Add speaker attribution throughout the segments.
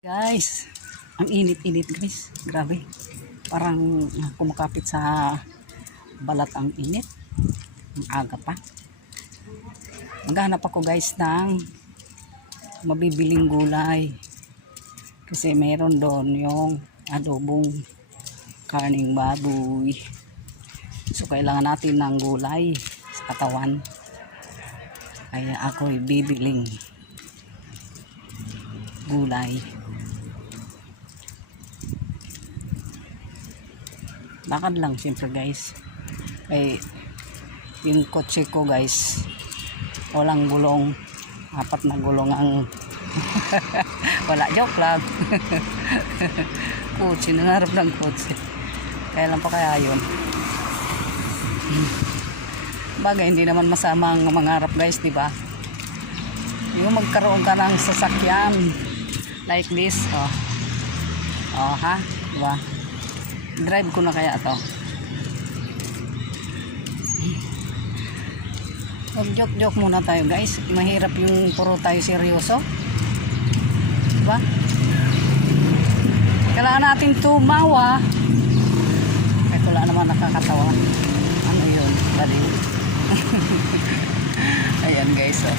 Speaker 1: Guys, ang init-init guys. Grabe. Parang ah, kumakapit sa balat ang init. Ang aga pa. Maghanap ako guys ng mabibiling gulay. Kasi meron doon yung adobong karning baboy. So kailangan natin ng gulay sa katawan. Kaya ako'y bibiling gulay. Lakad lang siyempre guys. Kay yung kotse ko guys, walang gulong. Apat na gulong ang wala joke lang. kotse, nangarap ng kotse. Kaya lang pa kaya yun. Bagay, hindi naman masama ang mangarap guys, di ba? Yung magkaroon ka ng sasakyan like this, oh. Oh, ha? Di ba? Drive ko na kaya to. Mag-joke-joke muna tayo guys. Mahirap yung puro tayo seryoso. Diba? Kailangan natin tumawa. Kahit wala naman nakakatawa. Ano yun? Baliw. Ayan guys. Oh.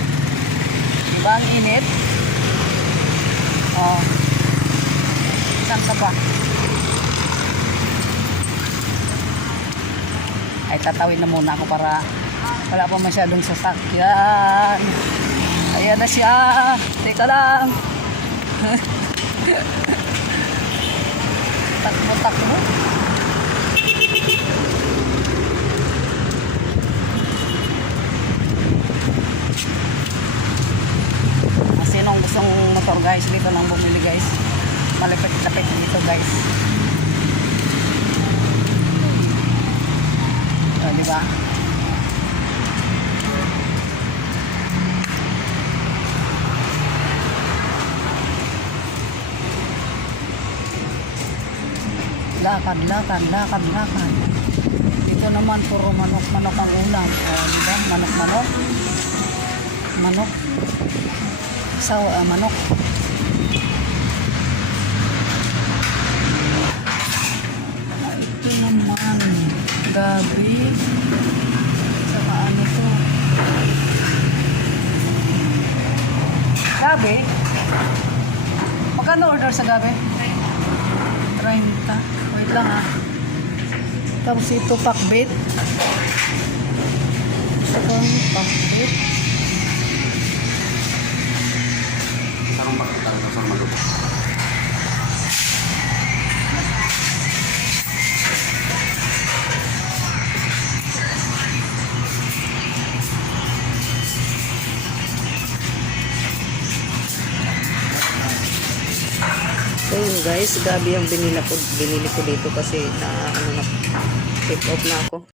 Speaker 1: Diba ang init? Oh. Saan ka? Ay tatawid na muna ako para wala pa masyadong sasakyan. Ayan na siya. Teka lang. Takbo takbo. Sinong gustong motor guys dito nang bumili guys. Malapit-lapit dito guys di ba? Lakad, lakad, lakad, lakad. Dito naman puro manok, manok ang ulam. O, di ba? Manok, manok. Manok. Sawa, ah, manok. Ito naman. Gabi. Saka ano to? Gabi? Magkano order sa gabi? 30. Wait lang ah. Tapos ito pakbit. Ito pang pakbit.
Speaker 2: Sarong bakit talaga sa
Speaker 1: So yun guys, gabi ang binili ko, binili ko dito kasi na ano na pick up na ako.